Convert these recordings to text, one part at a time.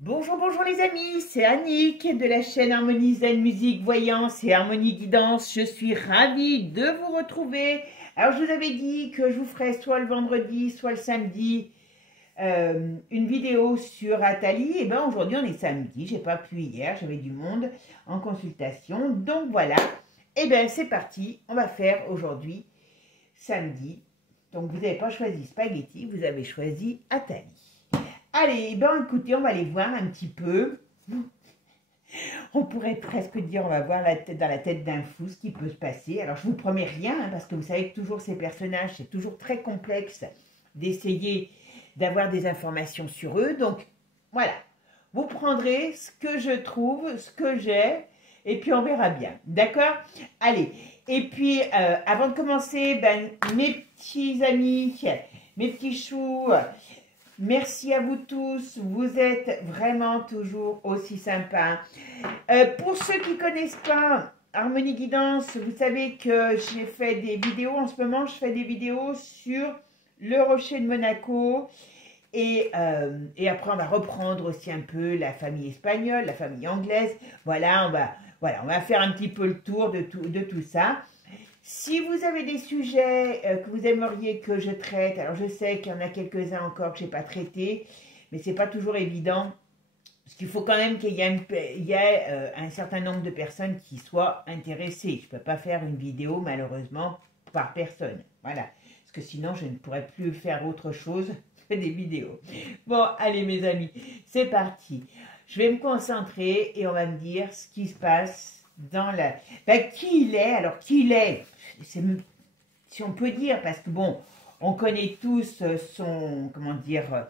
Bonjour, bonjour les amis, c'est Annick de la chaîne Harmonie Zen Musique, Voyance et Harmonie Guidance. Je suis ravie de vous retrouver. Alors je vous avais dit que je vous ferais soit le vendredi, soit le samedi une vidéo sur Atali. Et bien aujourd'hui on est samedi, j'ai pas pu hier, j'avais du monde en consultation. Donc voilà, et bien c'est parti, on va faire aujourd'hui samedi. Donc vous n'avez pas choisi spaghetti, vous avez choisi Atali. Allez, ben écoutez, on va aller voir un petit peu. On pourrait presque dire, on va voir dans la tête d'un fou ce qui peut se passer. Alors, je vous promets rien, hein, parce que vous savez que toujours ces personnages, c'est toujours très complexe d'essayer d'avoir des informations sur eux. Donc, voilà. Vous prendrez ce que je trouve, ce que j'ai, et puis on verra bien. D'accord? Allez. Et puis, avant de commencer, ben, mes petits amis, mes petits choux, merci à vous tous, vous êtes vraiment toujours aussi sympas. Pour ceux qui ne connaissent pas Harmonie Guidance, vous savez que j'ai fait des vidéos, en ce moment je fais des vidéos sur le rocher de Monaco. Et après on va reprendre aussi un peu la famille espagnole, la famille anglaise. Voilà, on va faire un petit peu le tour de tout ça. Si vous avez des sujets que vous aimeriez que je traite, alors je sais qu'il y en a quelques-uns encore que je n'ai pas traités, mais ce n'est pas toujours évident, parce qu'il faut quand même qu'il y ait un certain nombre de personnes qui soient intéressées. Je ne peux pas faire une vidéo, malheureusement, par personne. Voilà, parce que sinon, je ne pourrais plus faire autre chose que des vidéos. Bon, allez mes amis, c'est parti. Je vais me concentrer et on va me dire ce qui se passe dans la... Ben, qui il est, alors qui il est, si on peut dire, parce que bon, on connaît tous son, comment dire,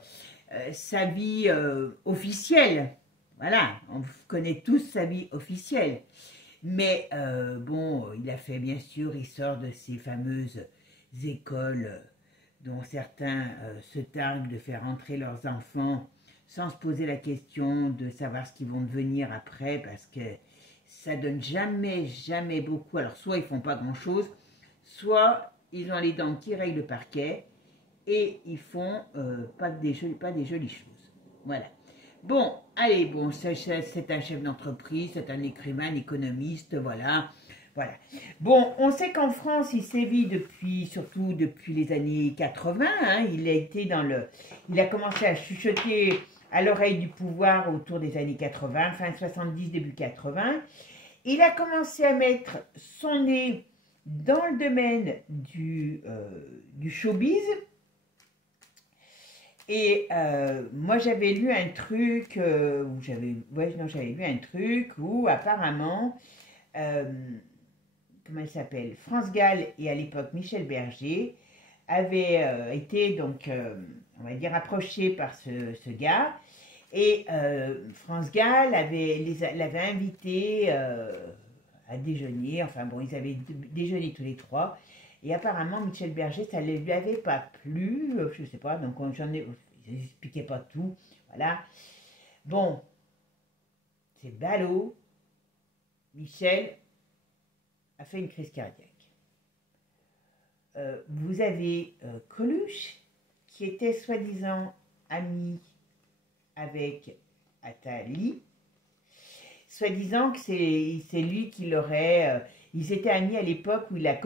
sa vie officielle. Voilà, on connaît tous sa vie officielle. Mais bon, il a fait, bien sûr, il sort de ces fameuses écoles dont certains se targuent de faire entrer leurs enfants sans se poser la question de savoir ce qu'ils vont devenir après, parce que ça donne jamais beaucoup. Alors soit ils font pas grand chose, soit ils ont les dents qui rayent le parquet et ils font pas des jolies choses. Voilà. Bon, allez, bon, c'est un chef d'entreprise, c'est un écrivain, un économiste, voilà. Voilà. Bon, on sait qu'en France, il sévit surtout depuis les années 80. Hein, il a commencé à chuchoter à l'oreille du pouvoir autour des années 80, fin 70, début 80. Il a commencé à mettre son nez dans le domaine du showbiz. Et moi j'avais lu un truc j'avais lu un truc où apparemment comment elle s'appelle, France Gall et à l'époque Michel Berger avaient été donc on va dire approchés par ce gars. Et France Gall l'avait invité à déjeuner. Enfin bon, ils avaient déjeuné tous les trois. Et apparemment, Michel Berger, ça ne lui avait pas plu. Je ne sais pas, donc ils n'expliquaient pas tout. Voilà. Bon, c'est ballot. Michel a fait une crise cardiaque. Vous avez Coluche, qui était soi-disant ami avec Atali, soi-disant que c'est lui qui l'aurait... ils étaient amis à l'époque où il a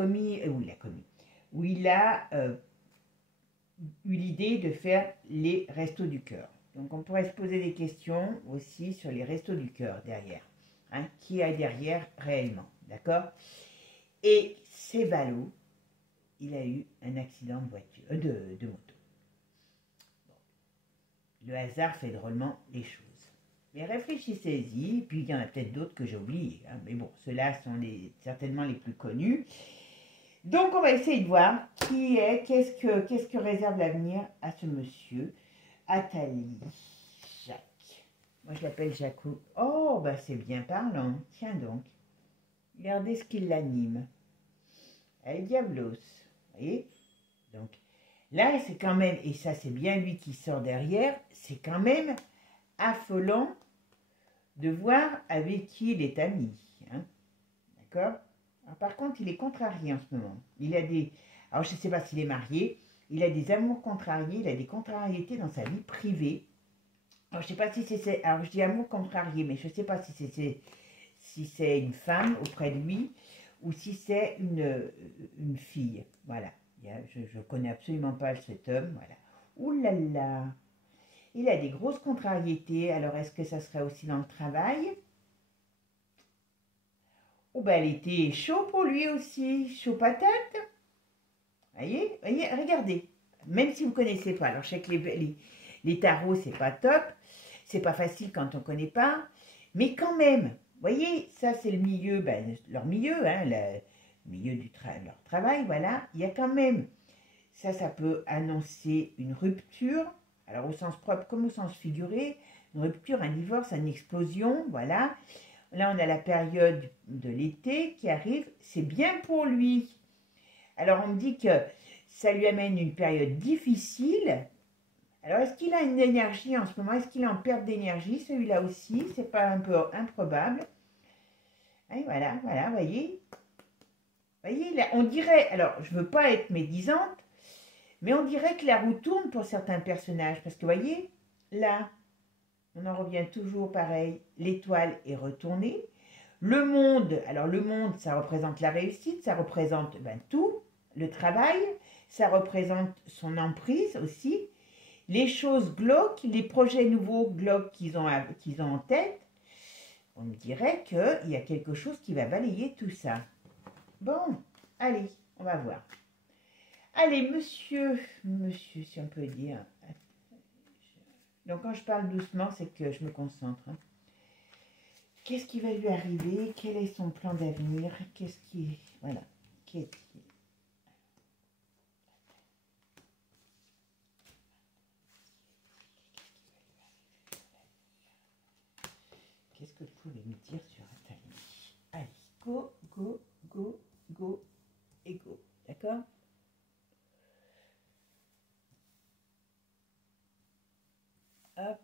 eu l'idée de faire les restos du cœur. Donc on pourrait se poser des questions aussi sur les restos du cœur derrière. Hein, qui est derrière réellement, d'accord? Et c'est ballot, il a eu un accident de voiture, de moto. Le hasard fait drôlement les choses. Mais réfléchissez-y, puis il y en a peut-être d'autres que j'ai oubliés. Hein, mais bon, ceux-là sont certainement les plus connus. Donc on va essayer de voir qui est, qu'est-ce que réserve l'avenir à ce monsieur, Atali Jacques. Moi je l'appelle Jacou. Oh, bah c'est bien parlant. Tiens donc. Regardez ce qui l'anime. El Diablos. Vous voyez? Donc là, c'est quand même, et ça c'est bien lui qui sort derrière, c'est quand même affolant de voir avec qui il est ami. Hein, d'accord? Par contre, il est contrarié en ce moment. Il a des... Alors, je ne sais pas s'il est marié. Il a des amours contrariés. Il a des contrariétés dans sa vie privée. Alors, je sais pas si c'est... Alors, je dis amour contrarié, mais je sais pas si c'est une femme auprès de lui ou si c'est une fille. Voilà. Je ne connais absolument pas cet homme. Voilà. Ouh là là. Il a des grosses contrariétés. Alors, est-ce que ça serait aussi dans le travail? Oh, ben, elle était chaud pour lui aussi. Chaud patate. Voyez, voyez, regardez. Même si vous ne connaissez pas. Alors, je sais que les tarots, c'est pas top. C'est pas facile quand on ne connaît pas. Mais quand même, voyez, ça, c'est le milieu, ben, leur milieu, hein, le milieu de leur travail, voilà. Il y a quand même, ça peut annoncer une rupture. Alors, au sens propre comme au sens figuré. Une rupture, un divorce, une explosion, voilà. Là, on a la période de l'été qui arrive. C'est bien pour lui. Alors, on me dit que ça lui amène une période difficile. Alors, est-ce qu'il a une énergie en ce moment? Est-ce qu'il est en perte d'énergie? Celui-là aussi, c'est pas un peu improbable. Et voilà, voilà, voyez. Voyez, là, on dirait, alors, je veux pas être médisante, mais on dirait que la roue tourne pour certains personnages. Parce que, voyez, là, on en revient toujours pareil. L'étoile est retournée. Le monde, alors le monde, ça représente la réussite, ça représente ben, tout, le travail, ça représente son emprise aussi, les choses glauques, les projets nouveaux glauques qu'ils ont en tête. On me dirait qu'il y a quelque chose qui va balayer tout ça. Bon, allez, on va voir. Allez, monsieur, si on peut dire. Donc quand je parle doucement, c'est que je me concentre. Hein. Qu'est-ce qui va lui arriver? Quel est son plan d'avenir? Qu'est-ce qui... Voilà. Qu'est-ce que vous pouvez me dire sur Atali? Allez, go, go, go, go et go. D'accord? Hop.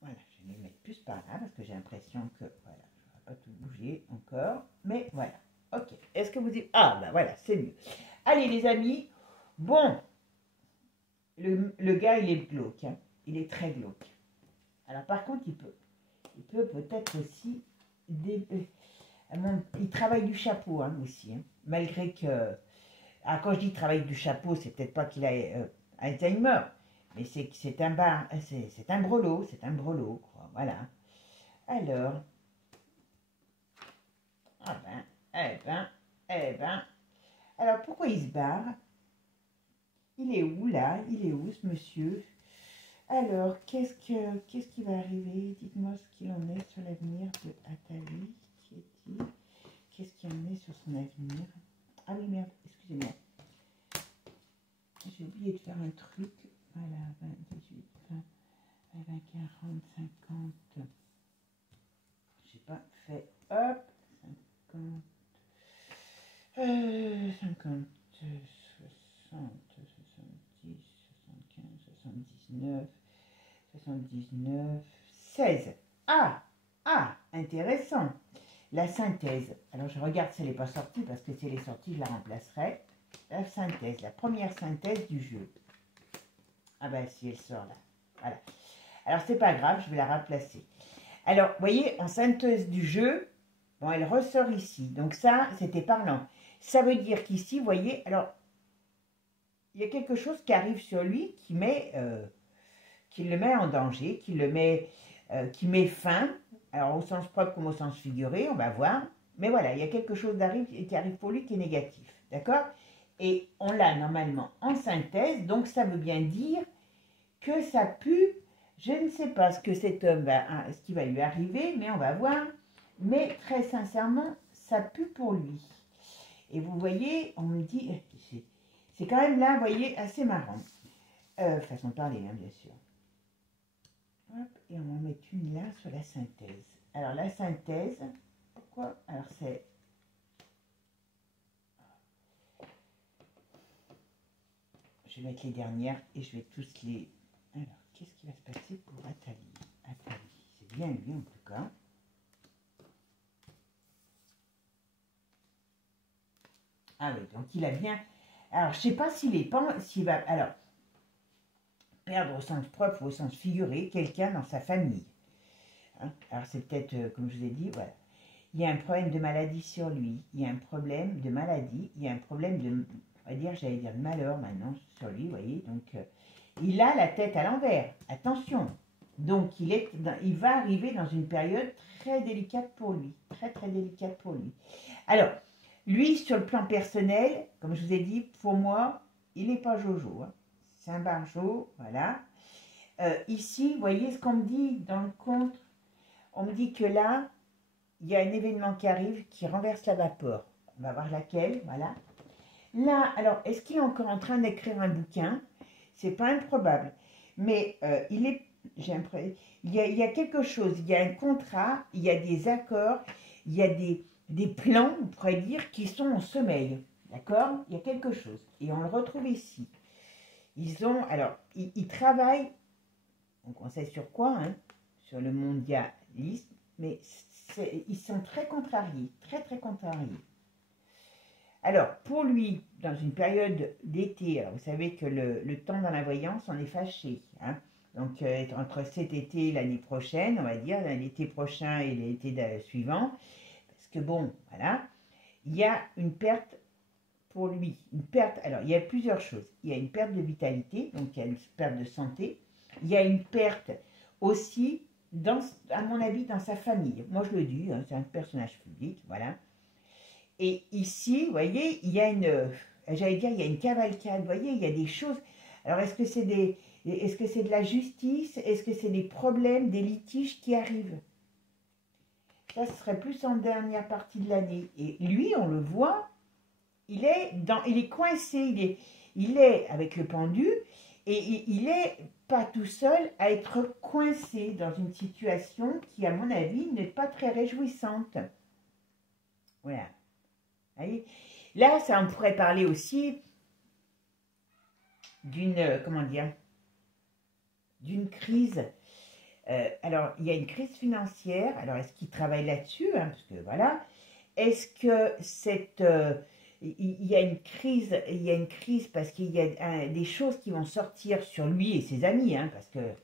Voilà, je vais me mettre plus par là parce que j'ai l'impression que... Voilà, je ne vais pas tout bouger encore. Mais voilà. Ok. Est-ce que vous dites... Ah, bah voilà, c'est mieux. Allez, les amis. Bon. Le gars, il est glauque. Hein. Il est très glauque. Alors, par contre, il peut peut-être aussi... il travaille du chapeau hein, aussi. Hein. Malgré que... Alors, quand je dis travail du chapeau, c'est peut-être pas qu'il a Alzheimer. Mais c'est un brelot, c'est un brelot, quoi. Voilà. Alors, ah ben, eh ben. Alors, pourquoi il se barre? Il est où, là? Il est où, ce monsieur? Alors, qu'est-ce qui va arriver? Dites-moi ce qu'il en est sur l'avenir de Atali. Qu'est-ce qu'il en est sur son avenir? Ah oui, merde, excusez-moi. J'ai oublié de faire un truc. Voilà, 20, 18, 20, 20, 40, 50. J'ai pas fait. Hop, 50. 50, 60, 70, 75, 79, 16. Ah, intéressant. La synthèse. Alors je regarde si elle n'est pas sortie, parce que si elle est sortie, je la remplacerai. La synthèse, la première synthèse du jeu. Ah ben si elle sort là. Voilà. Alors c'est pas grave, je vais la remplacer. Alors, vous voyez, en synthèse du jeu, bon, elle ressort ici. Donc ça, c'était parlant. Ça veut dire qu'ici, vous voyez, alors, il y a quelque chose qui arrive sur lui qui le met en danger, qui met fin, alors au sens propre comme au sens figuré, on va voir. Mais voilà, il y a quelque chose qui arrive pour lui qui est négatif. D'accord? Et on l'a normalement en synthèse, donc ça veut bien dire que ça pue. Je ne sais pas ce que cet homme ce qui va lui arriver, mais on va voir. Mais très sincèrement, ça pue pour lui. Et vous voyez, on me dit, c'est quand même là, vous voyez, assez marrant. Façon de parler, hein, bien sûr. Hop, et on va en mettre une là sur la synthèse. Alors la synthèse, pourquoi? Alors c'est... Je vais mettre les dernières et je vais tous les... Alors, qu'est-ce qui va se passer pour Atali? Atali, c'est bien lui en tout cas. Ah oui, donc il a bien... Alors, je ne sais pas s'il va... Alors, perdre au sens propre ou au sens figuré quelqu'un dans sa famille. Hein, alors c'est peut-être, comme je vous ai dit, voilà. Il y a un problème de maladie sur lui, il y a un problème de maladie, il y a un problème de, on va dire, j'allais dire de malheur maintenant sur lui, vous voyez. Donc, il a la tête à l'envers, attention. Donc, il va arriver dans une période très délicate pour lui, très très délicate pour lui. Alors, lui, sur le plan personnel, comme je vous ai dit, pour moi, il n'est pas Jojo, hein. C'est un barjo, voilà. Ici, vous voyez ce qu'on me dit dans le compte, on me dit que là, il y a un événement qui arrive qui renverse la vapeur. On va voir laquelle, voilà. Là, alors, est-ce qu'il est encore en train d'écrire un bouquin? C'est pas improbable. Mais il y a quelque chose, il y a un contrat, il y a des accords, il y a des plans, on pourrait dire, qui sont en sommeil. D'accord? Il y a quelque chose. Et on le retrouve ici. Ils travaillent, donc on sait sur quoi, hein, sur le mondialisme, mais ils sont très contrariés, très très contrariés. Alors, pour lui, dans une période d'été, vous savez que le temps dans la voyance, on est fâché. Hein, donc, entre cet été et l'année prochaine, on va dire, l'été prochain et l'été suivant, parce que bon, voilà, il y a une perte pour lui. Une perte, alors, il y a plusieurs choses. Il y a une perte de vitalité, donc il y a une perte de santé. Il y a une perte aussi, à mon avis, dans sa famille. Moi, je le dis, hein, c'est un personnage public, voilà. Et ici, vous voyez, il y a j'allais dire, il y a une cavalcade, vous voyez, il y a des choses. Alors, est-ce que c'est de la justice? Est-ce que c'est des problèmes, des litiges qui arrivent? Ça, ce serait plus en dernière partie de l'année. Et lui, on le voit, il est coincé, il est avec le pendu, et il est pas tout seul à être coincé dans une situation qui, à mon avis, n'est pas très réjouissante. Voilà. Là, ça, on pourrait parler aussi d'une, comment dire, d'une crise. Alors, il y a une crise financière. Alors, est-ce qu'il travaille là-dessus, hein, parce que voilà. Est-ce que il y a une crise parce qu'il y a des choses qui vont sortir sur lui et ses amis, hein, parce que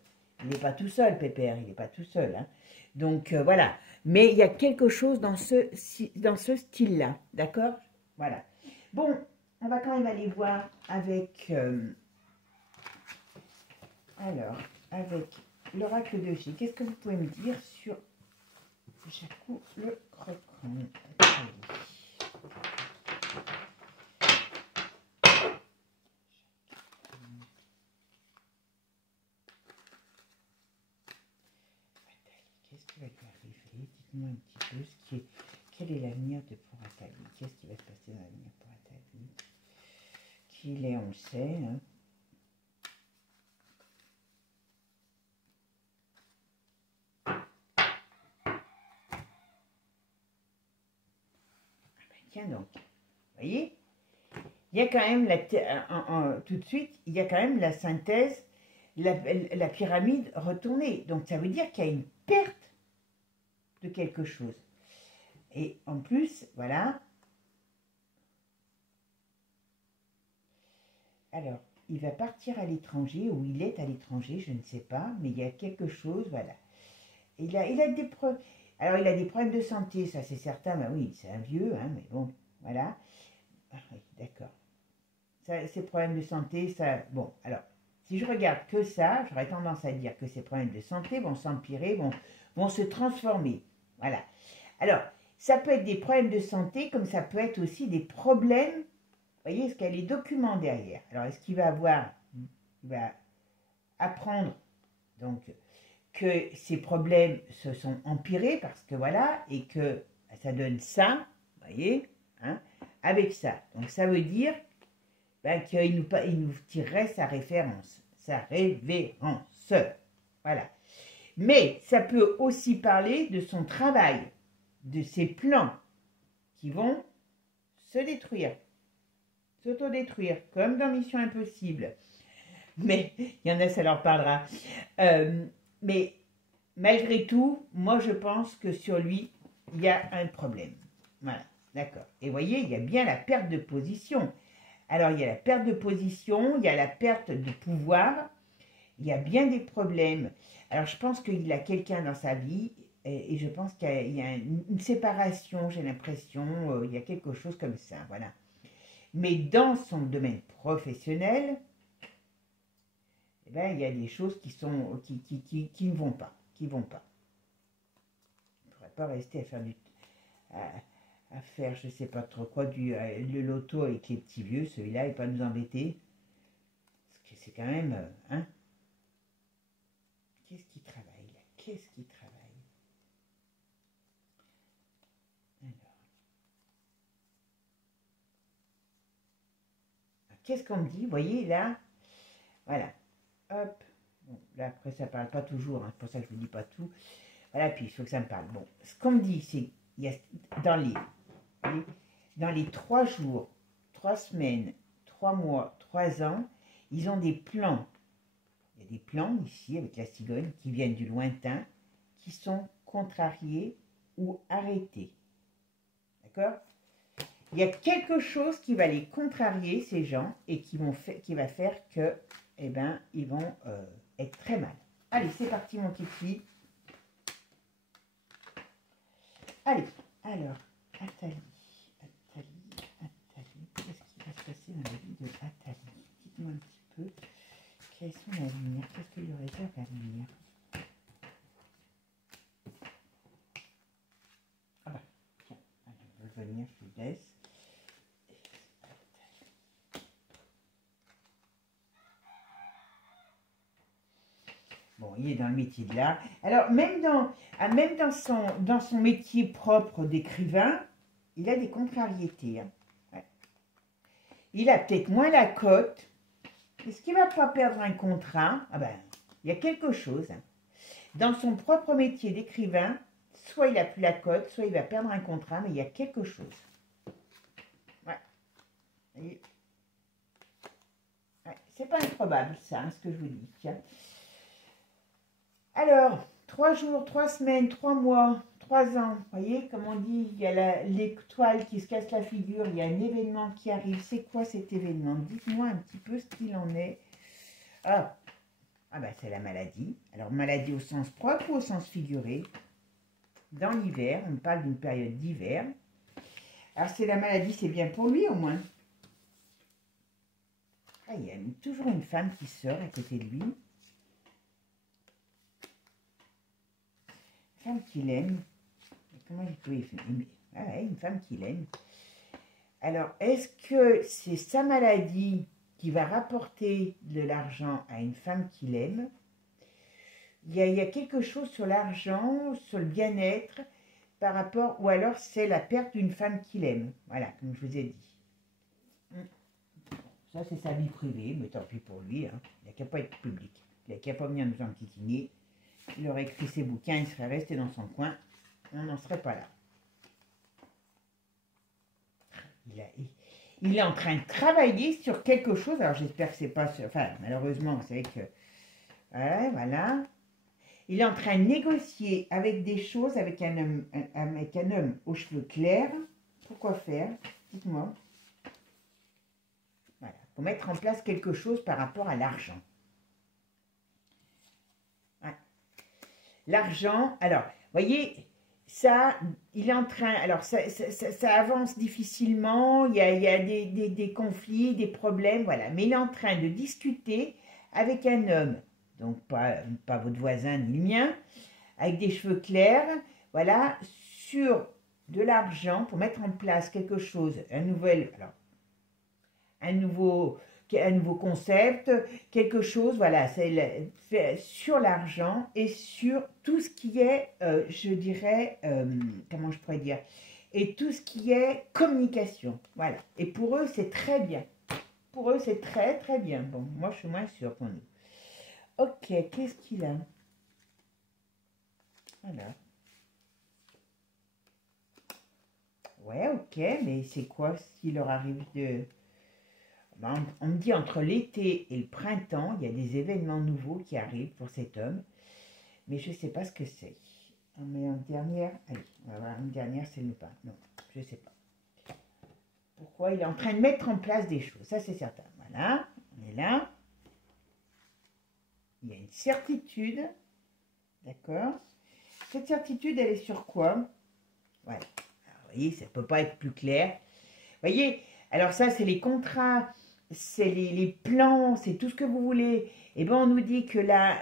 il n'est pas tout seul, Pépère, il n'est pas tout seul. Hein. Donc, voilà. Mais il y a quelque chose dans ce style-là, d'accord? Voilà. Bon, on va quand même aller voir avec... avec l'oracle de G. Qu'est-ce que vous pouvez me dire sur Jacou le croquant? Qu'est-ce qui va lui arriver? Dites-moi un petit peu quel est l'avenir de pour Atali. Qu'est-ce qui va se passer dans l'avenir pour Atali? Qui il est, on le sait. Hein. Tiens donc, vous voyez, il y a quand même, tout de suite, il y a quand même la synthèse, la pyramide retournée. Donc ça veut dire qu'il y a une perte de quelque chose. Et en plus, voilà. Alors, il va partir à l'étranger, ou il est à l'étranger, je ne sais pas, mais il y a quelque chose, voilà. Il a des problèmes. Alors, il a des problèmes de santé, ça c'est certain, ben oui, c'est un vieux, hein, mais bon, voilà. Ah, oui, d'accord. Ces problèmes de santé, ça... Bon, alors, si je regarde que ça, j'aurais tendance à dire que ces problèmes de santé vont s'empirer, vont se transformer. Voilà. Alors, ça peut être des problèmes de santé, comme ça peut être aussi des problèmes. Vous voyez, est-ce qu'il y a les documents derrière? Alors, est-ce qu'il va il va apprendre, donc, que ces problèmes se sont empirés, parce que voilà, et que ça donne ça, vous voyez, hein, avec ça. Donc, ça veut dire qu'il nous tirerait sa référence, sa révérence. Voilà. Mais ça peut aussi parler de son travail, de ses plans qui vont se détruire, s'autodétruire, comme dans Mission Impossible. Mais il y en a, ça leur parlera. Mais malgré tout, moi je pense que sur lui, il y a un problème. Voilà, d'accord. Et vous voyez, il y a bien la perte de position. Alors, il y a la perte de position, il y a la perte de pouvoir, Il y a bien des problèmes. Alors, je pense qu'il a quelqu'un dans sa vie et je pense qu'il y a une séparation, j'ai l'impression, il y a quelque chose comme ça, voilà. Mais dans son domaine professionnel, eh ben, il y a des choses qui ne vont pas, qui vont pas. Il ne pourrait pas rester à faire à faire, je sais pas trop quoi, le loto avec les petits vieux, celui-là, et pas nous embêter. Parce que c'est quand même, hein. Qu'est-ce qui travaille là? Qu'est-ce qui travaille? Alors, qu'est-ce qu'on me dit? Vous voyez là? Voilà. Hop. Bon, là après ça parle pas toujours, hein, c'est pour ça que je vous dis pas tout. Voilà, puis il faut que ça me parle. Bon, ce qu'on me dit, c'est il y a dans les 3 jours, 3 semaines, 3 mois, 3 ans, ils ont des plans. Il y a des plans ici avec la cigogne qui viennent du lointain, qui sont contrariés ou arrêtés. D'accord? Il y a quelque chose qui va les contrarier, ces gens, et qui va faire que, eh ben, ils vont être très mal. Allez, c'est parti, mon kiki. Allez, alors, Athalie, qu'est-ce qui va se passer dans la vie de Athalie? Dites-moi un petit peu, quel est son avenir? Qu'est-ce qu'il y aurait à l'avenir? Ah bah, tiens, allez, on va venir, je vous laisse. Bon, il est dans le métier de l'art. Alors, même dans son métier propre d'écrivain, il a des contrariétés. Hein. Ouais. Il a peut-être moins la cote. Est-ce qu'il ne va pas perdre un contrat? Ah ben, il y a quelque chose. Hein. Dans son propre métier d'écrivain, soit il n'a plus la cote, soit il va perdre un contrat, mais il y a quelque chose. Ouais. Ouais. C'est pas improbable, ça, hein, ce que je vous dis. Tiens. Alors, 3 jours, 3 semaines, 3 mois, 3 ans, vous voyez, comme on dit, il y a l'étoile qui se casse la figure, il y a un événement qui arrive. C'est quoi cet événement? Dites-moi un petit peu ce qu'il en est. Ah ben c'est la maladie. Alors, maladie au sens propre ou au sens figuré? Dans l'hiver, on parle d'une période d'hiver. Alors, c'est la maladie, c'est bien pour lui au moins. Ah, il y a toujours une femme qui sort à côté de lui. Femme qu'il aime. Comment il peut aimer? Ah ouais, une femme qu'il aime. Alors, est-ce que c'est sa maladie qui va rapporter de l'argent à une femme qu'il aime? Il y a quelque chose sur l'argent, sur le bien-être, par rapport, ou alors c'est la perte d'une femme qu'il aime. Voilà, comme je vous ai dit. Ça, c'est sa vie privée, mais tant pis pour lui. Hein. Il n'a qu'à pas être public. Il n'a qu'à pas venir nous enquiquiner. Il aurait écrit ses bouquins, il serait resté dans son coin. On n'en serait pas là. Il est en train de travailler sur quelque chose. Alors, j'espère que c'est pas... Enfin, malheureusement, vous savez que... Ouais, voilà. Il est en train de négocier avec des choses, avec un homme aux cheveux clairs. Pourquoi faire? Dites-moi. Voilà. Pour mettre en place quelque chose par rapport à l'argent. Ouais. L'argent, alors, voyez, ça, il est en train, alors ça avance difficilement, il y a des conflits, des problèmes, voilà. Mais il est en train de discuter avec un homme, donc pas votre voisin ni le mien, avec des cheveux clairs, voilà, sur de l'argent pour mettre en place quelque chose, un nouveau concept, quelque chose, voilà, c'est sur l'argent et sur tout ce qui est, je dirais, comment je pourrais dire, et tout ce qui est communication, voilà. Et pour eux, c'est très bien. Pour eux, c'est très, très bien. Bon, moi, je suis moins sûre pour nous. Ok, qu'est-ce qu'il a? Voilà. Ouais, ok, mais c'est quoi s'il leur arrive de... Ben, on me dit entre l'été et le printemps, il y a des événements nouveaux qui arrivent pour cet homme, mais je ne sais pas ce que c'est. On met en dernière, allez, on va voir une dernière, c'est le pas. Non, je ne sais pas. Pourquoi il est en train de mettre en place des choses, ça c'est certain. Voilà, on est là. il y a une certitude, d'accord? Cette certitude, elle est sur quoi? Voilà. Alors, vous voyez, ça ne peut pas être plus clair. Vous voyez, alors ça, c'est les contrats, c'est les plans, c'est tout ce que vous voulez. Et bien, on nous dit que là,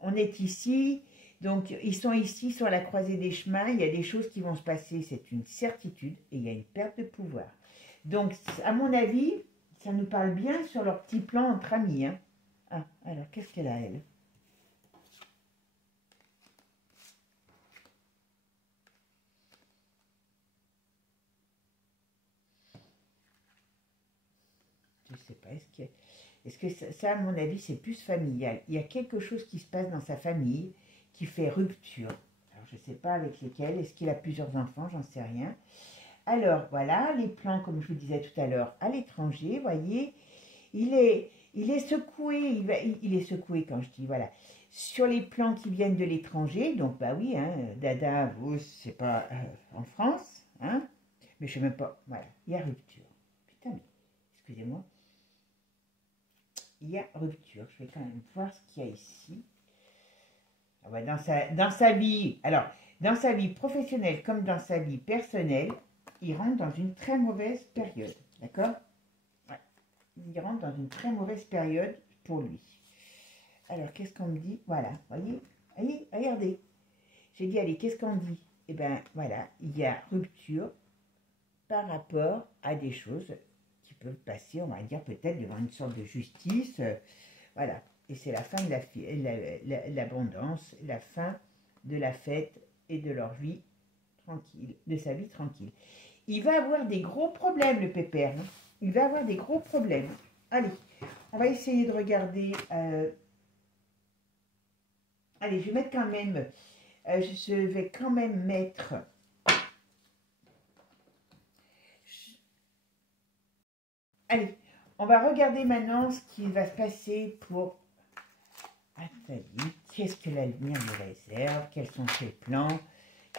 on est ici, donc ils sont ici sur la croisée des chemins, il y a des choses qui vont se passer, c'est une certitude, et il y a une perte de pouvoir. Donc, à mon avis, ça nous parle bien sur leur petit plan entre amis. Hein. Ah, alors, qu'est-ce qu'elle a, elle? Je sais pas, est-ce que ça, à mon avis, c'est plus familial? Il y a quelque chose qui se passe dans sa famille qui fait rupture. Alors, je ne sais pas avec lesquels. Est-ce qu'il a plusieurs enfants? J'en sais rien. Alors, voilà, les plans, comme je vous disais tout à l'heure, à l'étranger, voyez, il est secoué, il est secoué quand je dis, voilà, sur les plans qui viennent de l'étranger, donc, bah oui, hein, Dada, vous, c'est pas en France, hein, mais je sais même pas, voilà, il y a rupture. Putain, mais, excusez-moi, il y a rupture, je vais quand même voir ce qu'il y a ici. Ah ouais, dans sa vie, alors, dans sa vie professionnelle comme dans sa vie personnelle, il rentre dans une très mauvaise période, d'accord? Ouais. Il rentre dans une très mauvaise période pour lui. Alors, qu'est-ce qu'on me dit? Voilà, voyez, allez, regardez. J'ai dit, allez, qu'est-ce qu'on dit? Eh bien, voilà, il y a rupture par rapport à des choses qui peuvent passer, on va dire, peut-être devant une sorte de justice. Voilà, et c'est la fin de l'abondance, la fin de la fête et de leur vie tranquille, de sa vie tranquille. Il va avoir des gros problèmes, le pépère. Hein. Il va avoir des gros problèmes. Allez, on va essayer de regarder. Allez, je vais mettre quand même. Je vais quand même mettre. Allez, on va regarder maintenant ce qui va se passer pour Athalie. Qu'est-ce que la lumière nous réserve? Quels sont ses plans?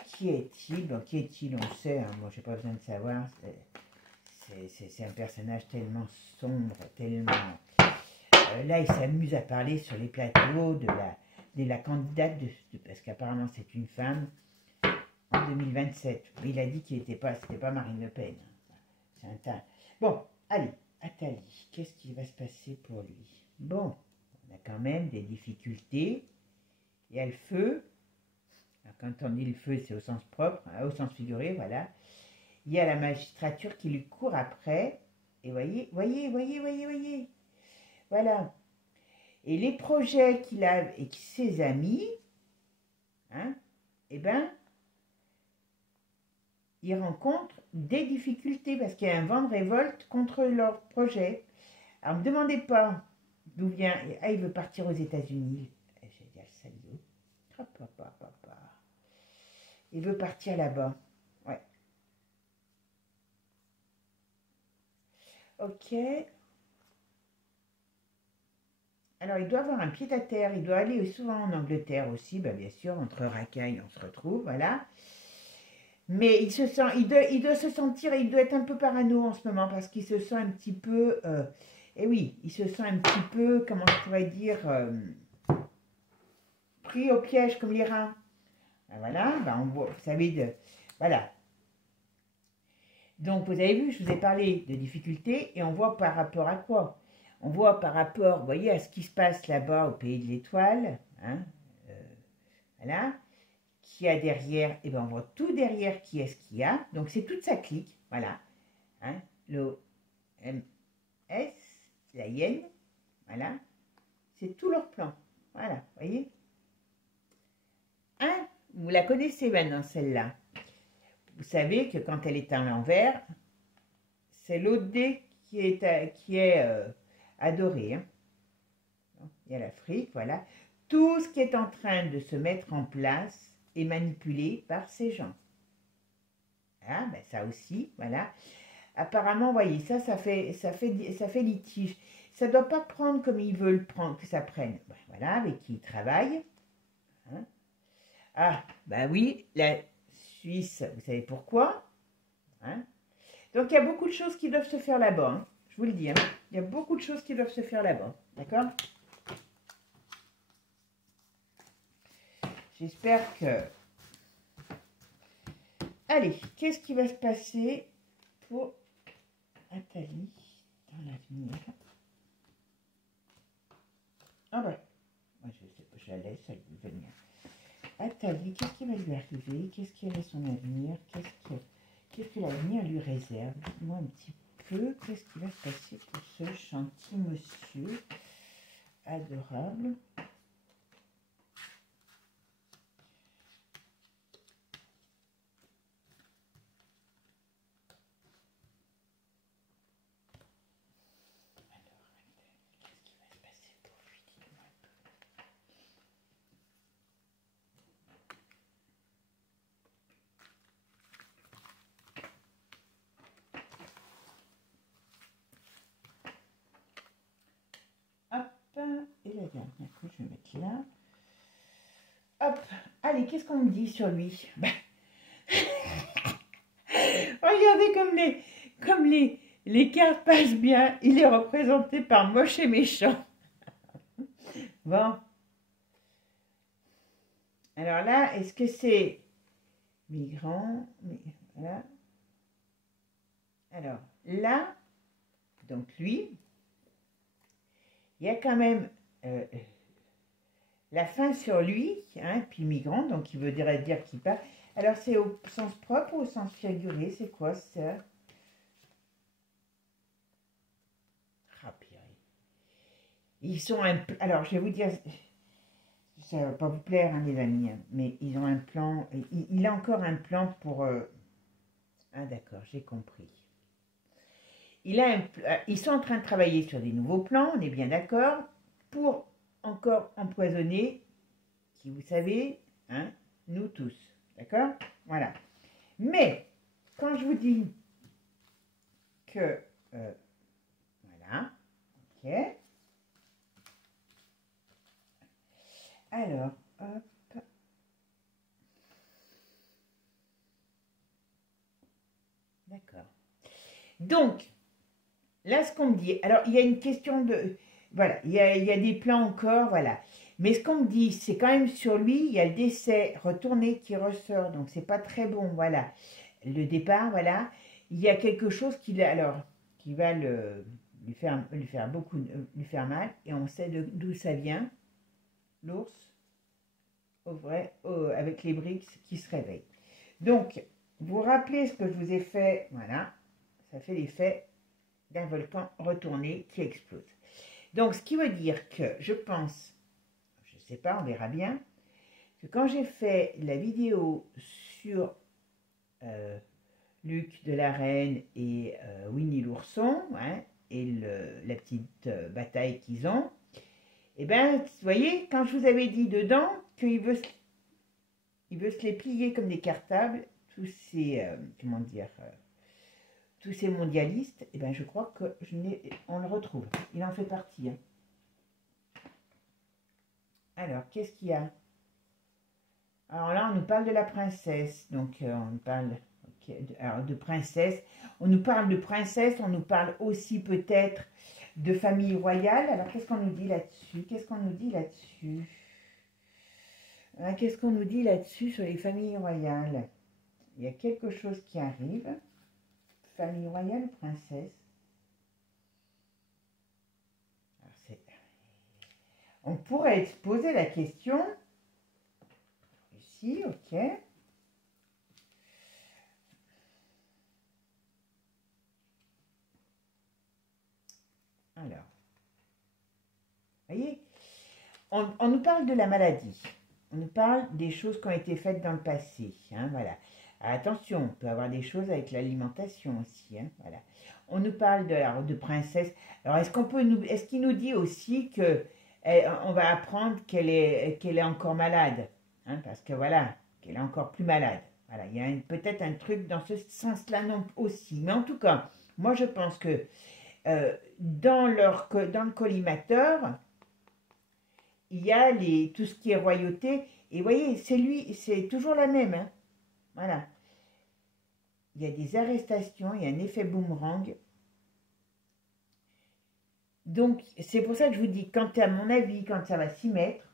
Qui est-il? Bon, qui est-il? On sait. Hein. Moi, j'ai pas besoin de savoir. C'est un personnage tellement sombre, tellement... là, il s'amuse à parler sur les plateaux de la candidate, parce qu'apparemment c'est une femme, en 2027. Mais il a dit qu'il c'était pas Marine Le Pen. C'est un tas. Bon, allez, Athalie, qu'est-ce qui va se passer pour lui? Bon, on a quand même des difficultés. Il y a le feu. Alors, quand on dit le feu, c'est au sens propre, hein, au sens figuré, voilà. Il y a la magistrature qui lui court après. Et voyez. Voilà. Et les projets qu'il a avec ses amis, hein, eh ben, ils rencontrent des difficultés parce qu'il y a un vent de révolte contre leurs projets. Alors, ne me demandez pas d'où vient. Ah, il veut partir aux États-Unis. J'ai dit, le salaud. Il veut partir là-bas. Ouais. Ok. Alors, il doit avoir un pied à terre. Il doit aller souvent en Angleterre aussi. Ben, bien sûr, entre racailles, on se retrouve. Voilà. Mais il doit se sentir, il doit être un peu parano en ce moment parce qu'il se sent un petit peu, et oui, il se sent un petit peu, comment je pourrais dire, pris au piège comme les reins. Ben voilà, ben on voit, vous savez, voilà. Donc vous avez vu, je vous ai parlé de difficultés et on voit par rapport à quoi? On voit par rapport, vous voyez, à ce qui se passe là-bas au pays de l'Étoile, hein, voilà. Qui a derrière, et bien on voit tout derrière qui est-ce qu'il y a. Donc c'est toute sa clique, voilà. Hein, l'OMS, la hyène, voilà. C'est tout leur plan, voilà, voyez. Hein, vous la connaissez maintenant celle-là. Vous savez que quand elle est à l'envers, c'est l'autre dé qui est adoré. Hein. Il y a l'Afrique, voilà. Tout ce qui est en train de se mettre en place est manipulé par ces gens. Ah, ben ça aussi, voilà. Apparemment, vous voyez, ça fait litige. Ça ne doit pas prendre comme ils veulent prendre, que ça prenne. Ben, voilà, avec qui ils travaillent. Hein. Ah, ben oui, la Suisse, vous savez pourquoi? Hein. Donc, il y a beaucoup de choses qui doivent se faire là-bas. Hein. Je vous le dis, hein. Il y a beaucoup de choses qui doivent se faire là-bas. D'accord? J'espère que... Allez, qu'est-ce qui va se passer pour Athalie dans l'avenir? Ah ouais, moi je la laisse, elle veut venir. Athalie, qu'est-ce qui va lui arriver? Qu'est-ce qui est son avenir? Qu'est-ce que l'avenir lui réserve? Dis-moi un petit peu, qu'est-ce qui va se passer pour ce gentil monsieur adorable? Et la dernière que je vais mettre là. Hop, allez, qu'est-ce qu'on me dit sur lui? Regardez les cartes passent bien. Il est représenté par moche et méchant. Bon. Alors là, est-ce que c'est migrant? Voilà. Alors là, donc lui, il y a quand même la fin sur lui, hein, puis migrant, donc il veut dire qu'il part. Alors c'est au sens propre ou au sens figuré? C'est quoi ça? Ah, purée. Ils sont un... Alors je vais vous dire, ça va pas vous plaire, hein, les amis, hein, mais ils ont un plan, il a encore un plan pour... Ah d'accord, j'ai compris. Ils sont en train de travailler sur des nouveaux plans, on est bien d'accord, pour encore empoisonner, qui vous savez, hein, nous tous, d'accord? Voilà. Mais, quand je vous dis que, voilà, ok, alors, hop, d'accord. Donc, là, ce qu'on me dit, alors, il y a une question de... Voilà, il y a des plans encore, voilà. Mais ce qu'on me dit, c'est quand même sur lui, il y a le décès retourné qui ressort, donc c'est pas très bon, voilà. Le départ, voilà. Il y a quelque chose qui va lui faire beaucoup, lui faire mal, et on sait d'où ça vient, l'ours, avec les briques qui se réveillent. Donc, vous vous rappelez ce que je vous ai fait, voilà, ça fait l'effet d'un volcan retourné qui explose. Donc, ce qui veut dire que je pense, je ne sais pas, on verra bien, que quand j'ai fait la vidéo sur Luc de la Reine et Winnie l'ourson, hein, et la petite bataille qu'ils ont, et bien, vous voyez, quand je vous avais dit dedans qu'il veut se les plier comme des cartables, tous ces, comment dire, tous ces mondialistes, et ben je crois que on le retrouve. Il en fait partie. Hein. Alors, qu'est-ce qu'il y a? Alors là, on nous parle de la princesse. Donc, on nous parle alors, de princesse. On nous parle de princesse. On nous parle aussi peut-être de famille royale. Alors, qu'est-ce qu'on nous dit là-dessus? Qu'est-ce qu'on nous dit là-dessus? Hein, qu'est-ce qu'on nous dit là-dessus sur les familles royales? Il y a quelque chose qui arrive. Famille royale ou princesse? Alors, on pourrait se poser la question. Ici, ok. Alors, vous voyez, on nous parle de la maladie. On nous parle des choses qui ont été faites dans le passé. Hein, voilà. Alors, attention, on peut avoir des choses avec l'alimentation aussi. Hein, voilà. On nous parle de princesse. Alors, est-ce qu'il nous dit aussi que on va apprendre qu'elle est encore malade, hein, parce que voilà, qu'elle est encore plus malade. Voilà, il y a peut-être un truc dans ce sens-là non aussi. Mais en tout cas, moi je pense que dans le collimateur, il y a tout ce qui est royauté. Et vous voyez, c'est toujours la même. Hein. Voilà. Il y a des arrestations, il y a un effet boomerang. Donc, c'est pour ça que je vous dis, à mon avis, quand ça va s'y mettre,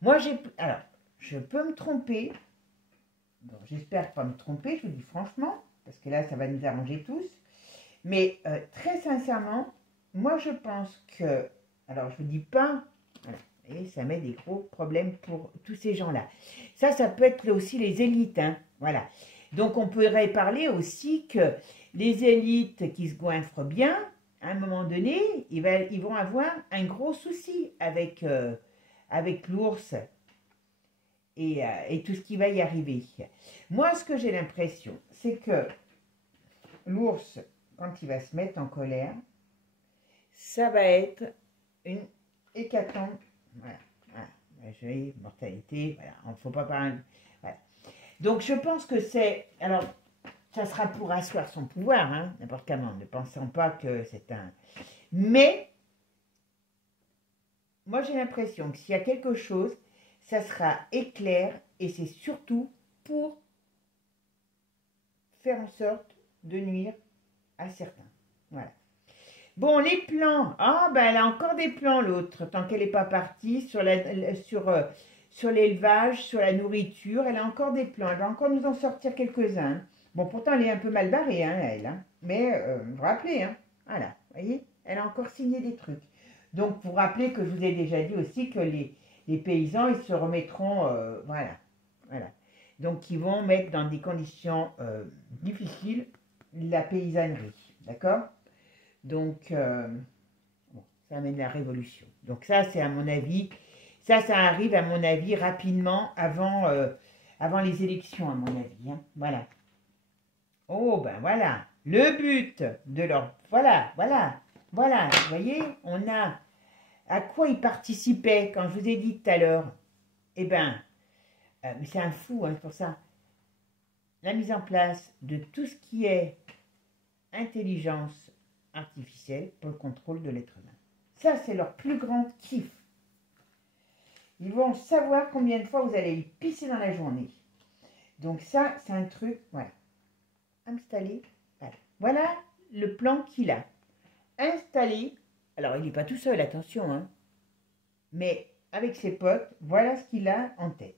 moi, alors, je peux me tromper. Bon, j'espère pas me tromper, je vous dis franchement, parce que là, ça va nous arranger tous. Mais très sincèrement, moi, je pense que... Alors, je vous dis pas... Voilà, et ça met des gros problèmes pour tous ces gens-là. Ça peut être aussi les élites, hein, voilà. Donc, on pourrait parler aussi que les élites qui se goinfrent bien, à un moment donné, ils vont avoir un gros souci avec l'ours et tout ce qui va y arriver. Moi, ce que j'ai l'impression, c'est que l'ours, quand il va se mettre en colère, ça va être une hécatombe. Voilà, voilà. Mortalité, voilà, il ne faut pas parler. Voilà. Donc, je pense que c'est... Alors, ça sera pour asseoir son pouvoir, hein, n'importe comment, ne pensant pas que c'est un... Mais, moi, j'ai l'impression que s'il y a quelque chose, ça sera éclair et c'est surtout pour faire en sorte de nuire à certains. Voilà. Bon, les plans. Ah, ben elle a encore des plans, l'autre, tant qu'elle n'est pas partie sur l'élevage, sur la nourriture. Elle a encore des plans. Elle va encore nous en sortir quelques-uns. Bon, pourtant, elle est un peu mal barrée, hein, elle. Hein. Mais, vous vous rappelez, hein. Voilà, vous voyez, elle a encore signé des trucs. Donc, vous vous rappelez que je vous ai déjà dit aussi que les paysans, ils se remettront, voilà. Donc, ils vont mettre dans des conditions difficiles la paysannerie, d'accord? Donc, bon, ça amène la révolution. Donc ça, c'est à mon avis, ça arrive à mon avis rapidement avant les élections, à mon avis. Hein. Voilà. Oh, ben voilà, le but de leur... Voilà. Vous voyez, on a... À quoi ils participaient, quand je vous ai dit tout à l'heure? Eh ben, mais c'est un fou, hein, c'est pour ça. La mise en place de tout ce qui est intelligence artificielle pour le contrôle de l'être humain. Ça, c'est leur plus grand kiff. Ils vont savoir combien de fois vous allez y pisser dans la journée. Donc ça, c'est un truc, voilà. Installer, voilà. Voilà le plan qu'il a. Installé, alors il n'est pas tout seul, attention, hein. Mais avec ses potes, voilà ce qu'il a en tête.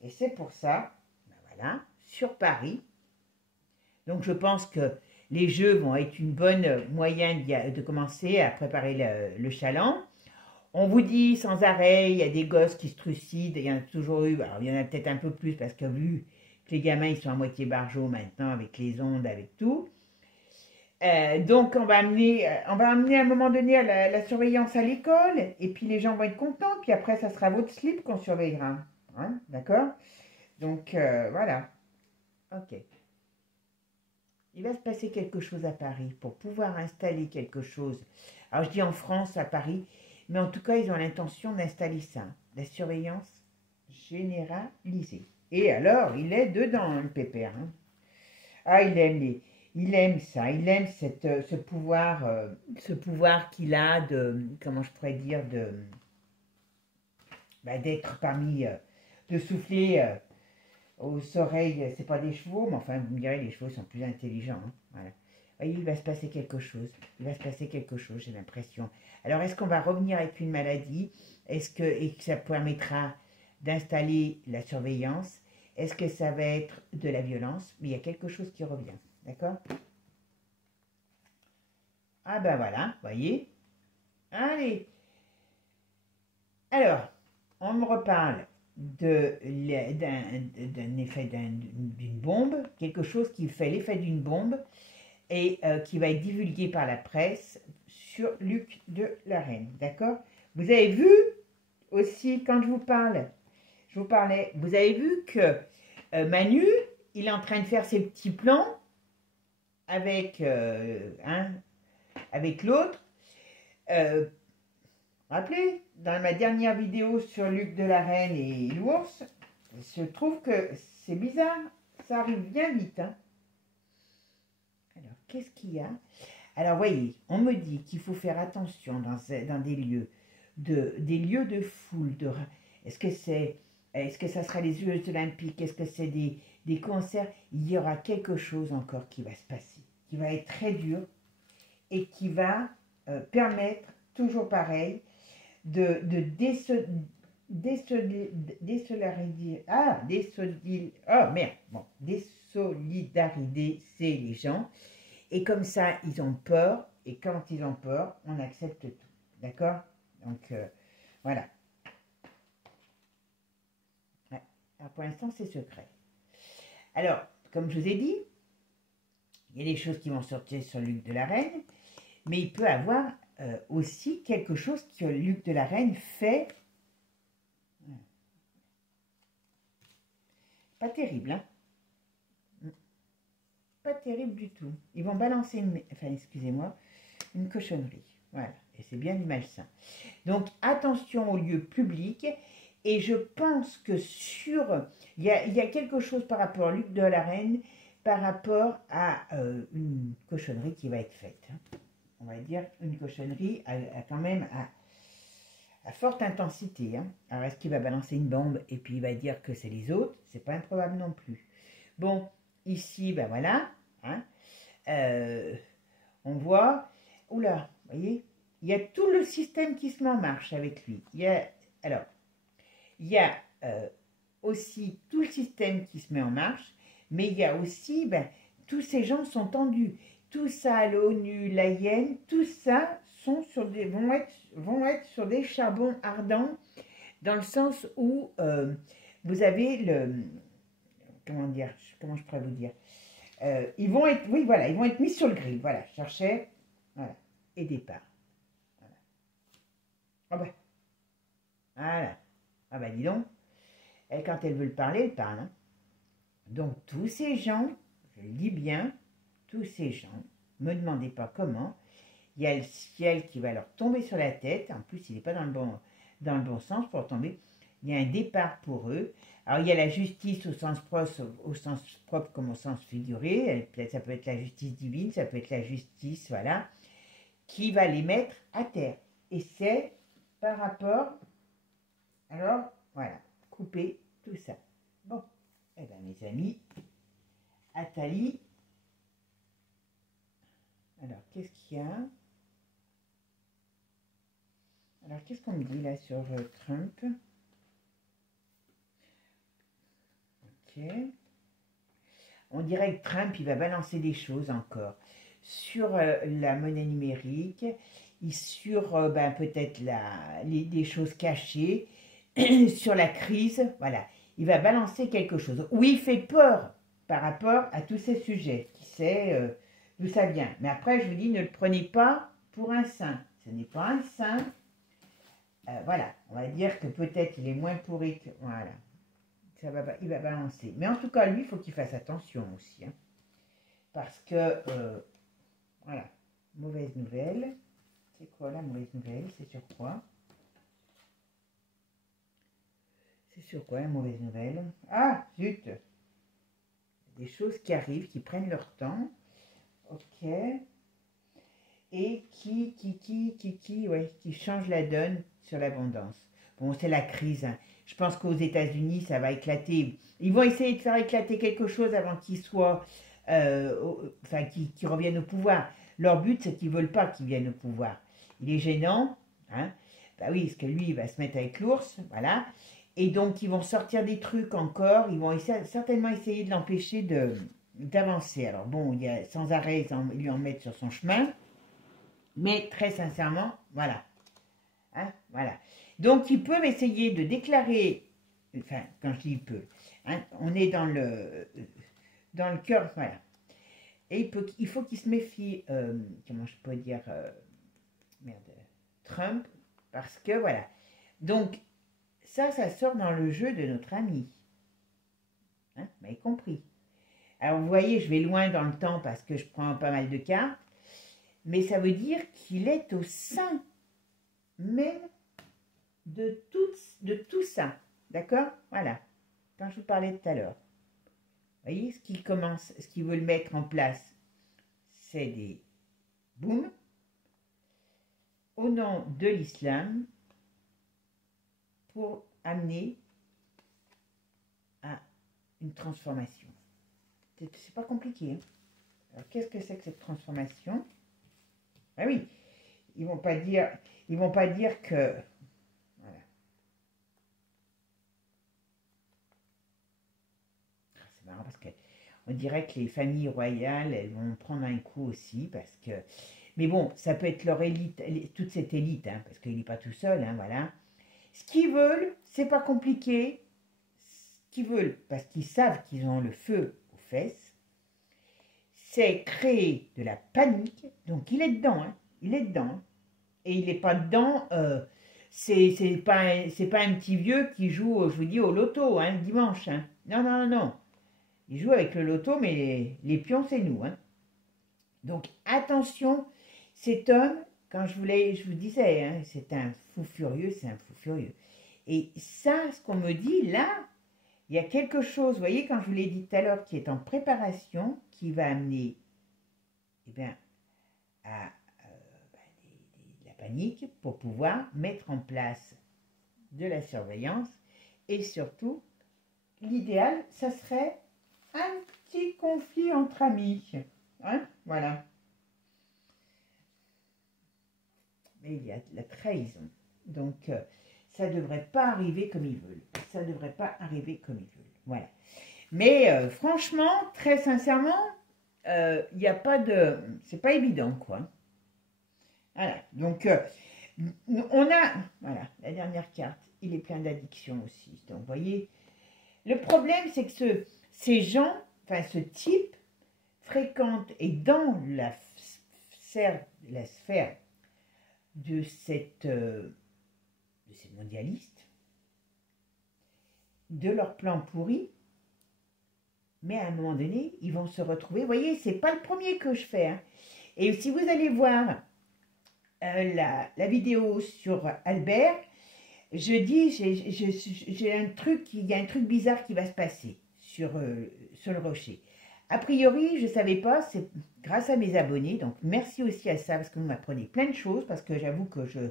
Et c'est pour ça, ben voilà, sur Paris. Donc je pense que les jeux vont être une bonne moyen de commencer à préparer le chaland. On vous dit sans arrêt, il y a des gosses qui se trucident, il y en a toujours eu, alors il y en a peut-être un peu plus parce que vu que les gamins ils sont à moitié barjots maintenant avec les ondes, avec tout. Donc on va amener à un moment donné la surveillance à l'école et puis les gens vont être contents, puis après ça sera votre slip qu'on surveillera. Hein, d'accord? Donc voilà. Ok. Il va se passer quelque chose à Paris pour pouvoir installer quelque chose. Alors je dis en France, à Paris, mais en tout cas ils ont l'intention d'installer ça, la surveillance généralisée. Et alors il est dedans le pépère. Hein. Ah il aime ça, il aime ce pouvoir qu'il a de, comment je pourrais dire, d'être parmi, de souffler. Aux oreilles, c'est pas des chevaux, mais enfin, vous me direz, les chevaux sont plus intelligents. Hein, voilà. Voyez, il va se passer quelque chose. Il va se passer quelque chose, j'ai l'impression. Alors, est-ce qu'on va revenir avec une maladie? Et que ça permettra d'installer la surveillance? Est-ce que ça va être de la violence? Mais il y a quelque chose qui revient. D'accord? Ah ben voilà, voyez? Allez. Alors, on me reparle d'un effet d'une bombe, quelque chose qui fait l'effet d'une bombe et qui va être divulgué par la presse sur Luc de la Reine, d'accord? Vous avez vu aussi, quand je vous parlais, vous avez vu que Manu, il est en train de faire ses petits plans avec, avec l'autre. Rappelez, dans ma dernière vidéo sur Luc de la Reine et l'ours, je trouve que c'est bizarre, ça arrive bien vite. Hein. Alors, qu'est-ce qu'il y a? Alors, voyez, on me dit qu'il faut faire attention dans des lieux de foule. Est-ce que ça sera les Jeux olympiques? Est-ce que c'est des concerts? Il y aura quelque chose encore qui va se passer, qui va être très dur et qui va permettre, toujours pareil, désolidariser. Ah, oh merde, bon, désolidariser les gens. Et comme ça, ils ont peur. Et quand ils ont peur, on accepte tout. D'accord? Donc, voilà. Ouais. Alors, pour l'instant, c'est secret. Alors, comme je vous ai dit, il y a des choses qui vont sortir sur Luc de la Reine. Mais il peut avoir aussi quelque chose que Luc de la Reine fait. Pas terrible, hein? Pas terrible du tout. Ils vont balancer excusez-moi, une cochonnerie. Voilà. Et c'est bien du malsain. Donc, attention aux lieux publics. Et je pense que il y a quelque chose par rapport à Luc de la Reine, par rapport à une cochonnerie qui va être faite. Hein. On va dire une cochonnerie quand même à forte intensité. Hein. Alors, est-ce qu'il va balancer une bombe et puis il va dire que c'est les autres? C'est pas improbable non plus. Bon, ici, ben voilà. Hein, on voit, oula, vous voyez, il y a tout le système qui se met en marche avec lui. Il y a aussi tout le système qui se met en marche, mais il y a aussi, tous ces gens sont tendus. Tout ça, l'ONU, l'AIN, tout ça vont être sur des charbons ardents, dans le sens où vous avez comment je pourrais vous dire, ils vont être, oui, voilà, ils vont être mis sur le grill. Voilà, je cherchais, voilà, et départ. Voilà. Ah ben, voilà. Ah ben, dis donc. Et quand elle veut le parler, elle parle. Hein. Donc, tous ces gens, je le dis bien, tous ces gens, ne me demandez pas comment, il y a le ciel qui va leur tomber sur la tête. En plus, il n'est pas dans le bon sens pour tomber. Il y a un départ pour eux. Alors, il y a la justice au sens propre comme au sens figuré. Ça peut être la justice divine, ça peut être la justice, voilà, qui va les mettre à terre. Et c'est par rapport... Alors, voilà, couper tout ça. Bon, eh bien, mes amis, Athalie... Alors, qu'est-ce qu'il y a? Alors, qu'est-ce qu'on me dit là sur Trump? Ok. On dirait que Trump, il va balancer des choses encore sur la monnaie numérique, sur peut-être des choses cachées, sur la crise. Voilà. Il va balancer quelque chose. Oui, il fait peur par rapport à tous ces sujets. Qui sait d'où ça vient. Mais après, je vous dis, ne le prenez pas pour un saint. Ce n'est pas un saint. Voilà, on va dire que peut-être il est moins pourri que... Voilà, il va balancer. Mais en tout cas, lui, il faut qu'il fasse attention aussi. Hein, parce que, voilà, mauvaise nouvelle. C'est quoi la mauvaise nouvelle? C'est sur quoi? C'est sur quoi la mauvaise nouvelle? Ah, zut! Des choses qui arrivent, qui prennent leur temps. Ok. Et qui changent la donne sur l'abondance. Bon, c'est la crise. Hein. Je pense qu'aux États-Unis, ça va éclater. Ils vont essayer de faire éclater quelque chose avant qu'ils soient, qu'ils reviennent au pouvoir. Leur but, c'est qu'ils ne veulent pas qu'ils viennent au pouvoir. Il est gênant, hein. Bah oui, parce que lui, il va se mettre avec l'ours, voilà. Et donc, ils vont sortir des trucs encore. Ils vont certainement essayer de l'empêcher d'avancer. Alors bon, il y a sans arrêt, ils lui en mettent sur son chemin. Mais très sincèrement, voilà. Hein, voilà. Donc, ils peuvent essayer de déclarer, enfin, quand je dis ils peuvent, hein, on est dans le cœur, voilà. Et il faut qu'il se méfie, comment je peux dire, merde, Trump, parce que, voilà. Donc, ça sort dans le jeu de notre ami. Hein, vous m'avez compris. Alors, vous voyez, je vais loin dans le temps parce que je prends pas mal de cartes. Mais ça veut dire qu'il est au sein même de tout ça. D'accord? Voilà. Quand je vous parlais tout à l'heure. Vous voyez, ce qu'ils veulent mettre en place, c'est des boum au nom de l'islam pour amener à une transformation. C'est pas compliqué. Hein? Alors, qu'est-ce que c'est que cette transformation? Ah oui, ils vont pas dire que... Voilà. marrant parce que on dirait que les familles royales, elles vont prendre un coup aussi parce que... Mais bon, ça peut être leur élite, toute cette élite, hein, parce qu'il n'est pas tout seul, hein, voilà. Ce qu'ils veulent, c'est pas compliqué. Ce qu'ils veulent, parce qu'ils savent qu'ils ont le feu aux fesses, c'est créer de la panique. Donc il est dedans, hein, il est dedans. Hein. Et il n'est pas dedans, c'est pas un petit vieux qui joue, je vous dis, au loto, hein, le dimanche. Hein. Non, non, non. Il joue avec le loto, mais les pions, c'est nous. Hein. Donc attention, cet homme, quand je vous disais, hein, c'est un fou furieux, c'est un fou furieux. Et ça, ce qu'on me dit, là, il y a quelque chose, vous voyez, quand je vous l'ai dit tout à l'heure, qui est en préparation, qui va amener eh bien, à de la panique pour pouvoir mettre en place de la surveillance. Et surtout, l'idéal, ça serait un petit conflit entre amis. Hein, voilà. Mais il y a de la trahison. Donc, ça ne devrait pas arriver comme ils veulent. Ça ne devrait pas arriver comme ils veulent. Voilà. Mais franchement, très sincèrement, il n'y a pas de... C'est pas évident, quoi. Voilà. Donc, on a... Voilà, la dernière carte. Il est plein d'addictions aussi. Donc, vous voyez, le problème, c'est que ces gens, enfin, ce type, fréquente et dans la sphère de ces mondialistes, de leur plan pourri, mais à un moment donné, ils vont se retrouver. Vous voyez, c'est pas le premier que je fais. Hein. Et si vous allez voir la vidéo sur Albert, je dis, j'ai un truc, il y a un truc bizarre qui va se passer sur le rocher. A priori, je ne savais pas, c'est grâce à mes abonnés, donc merci aussi à ça, parce que vous m'apprenez plein de choses, parce que j'avoue que je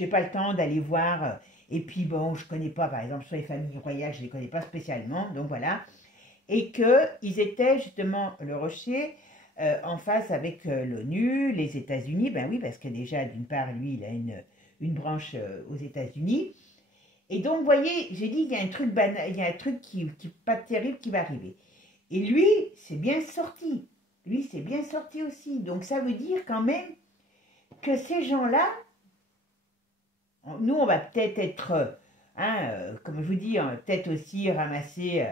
n'ai pas le temps d'aller voir, et puis bon, je ne connais pas, par exemple, sur les familles royales, je ne les connais pas spécialement, donc voilà, et qu'ils étaient justement, le rocher, en face avec l'ONU, les États-Unis, ben oui, parce que déjà, d'une part, lui, il a une branche aux États-Unis, et donc, vous voyez, j'ai dit, il y a un truc banal, il y a un truc qui pas terrible qui va arriver. Et lui, c'est bien sorti. Lui, c'est bien sorti aussi. Donc, ça veut dire quand même que ces gens-là, nous, on va peut-être être, comme je vous dis, peut-être aussi ramasser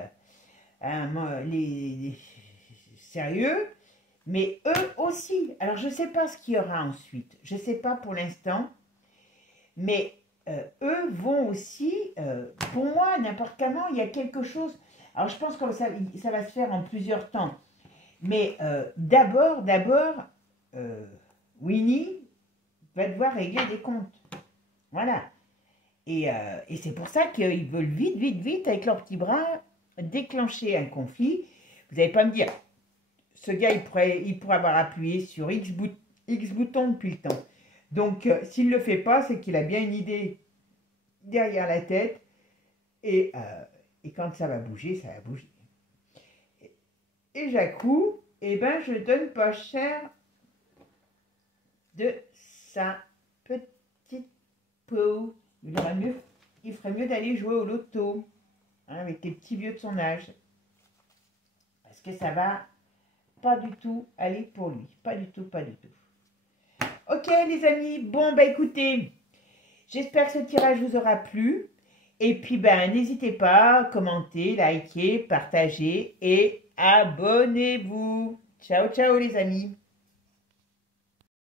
les sérieux, mais eux aussi. Alors, je ne sais pas ce qu'il y aura ensuite. Je ne sais pas pour l'instant. Mais eux vont aussi, pour moi, n'importe comment, il y a quelque chose. Alors, je pense que ça va se faire en plusieurs temps. Mais d'abord, Winnie va devoir régler des comptes. Voilà. Et c'est pour ça qu'ils veulent vite, avec leurs petits bras, déclencher un conflit. Vous n'allez pas me dire, ce gars, il pourrait avoir appuyé sur X bouton depuis le temps. Donc, s'il ne le fait pas, c'est qu'il a bien une idée derrière la tête. Et quand ça va bouger, ça va bouger. Et Jacou, eh ben, je donne pas cher de sa petite peau. Il ferait mieux d'aller jouer au loto, hein, avec les petits vieux de son âge. Parce que ça va pas du tout aller pour lui. Pas du tout. Ok les amis, bon bah écoutez, j'espère que ce tirage vous aura plu. Et puis ben n'hésitez pas à commenter, liker, partager et abonnez-vous. Ciao les amis.